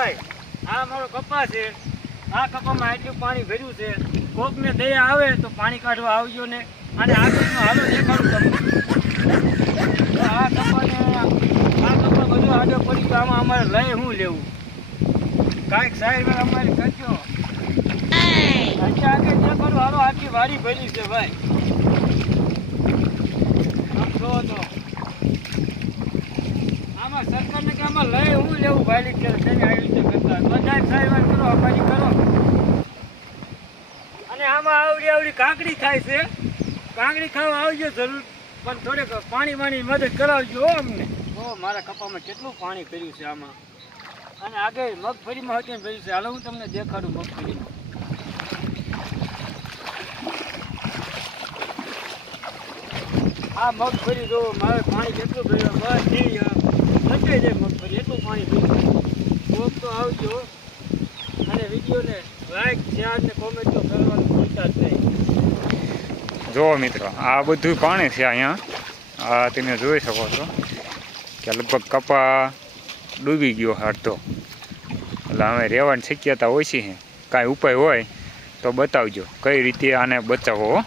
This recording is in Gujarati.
ભાઈ આ મારો કપા છે આ કપામાં એટલું પાણી ભર્યું છે કોકને દયા આવે તો પાણી કાઢવા આવજો ને અને આગળનો હાલો દેખાડું તમને આ કપા બધું આડો પડી ગયો આમાં અમારે લઈ શું લેવું કાંઈક સાહેબ અમારે કરજો આગળ દેખાડું હાલો આખી વાડી ભરી છે ભાઈ આમ જો તો આમાં સરકારને કે આમાં લઈ હું લેવું ભાઈ કે તેને આવી રીતે કરતા બધા સાહેબ કરો અમારી કરો અને આમાં આવડી કાંકડી થાય છે કાંકડી ખાવા આવજો જરૂર પણ થોડેક પાણી મદદ કરાવજો અમને ઓ મારા કપામાં કેટલું પાણી કર્યું છે આમાં અને આગળ મગફળીમાં હતી ભર્યું છે હાલો હું તમને દેખાડું મગફળીમાં આ મગફળી જો મારે પાણી કેટલું ભર્યું બધી લચાઈ જાય મગફળી એટલું પાણી ભર્યું કોક તો આવજો અને વિડીયોને લાઈક શેર ને કોમેન્ટ તો કરવાનું ભૂલતા જ નહીં જુઓ મિત્રો આ બધું પાણી છે અહીંયા આ તમે જોઈ શકો છો કે લગભગ કપા ડૂબી ગયો અડધો એટલે હવે રહેવાની શક્યતા ઓછી છે કાંઈ ઉપાય હોય તો બતાવજો કઈ રીતે આને બચાવો.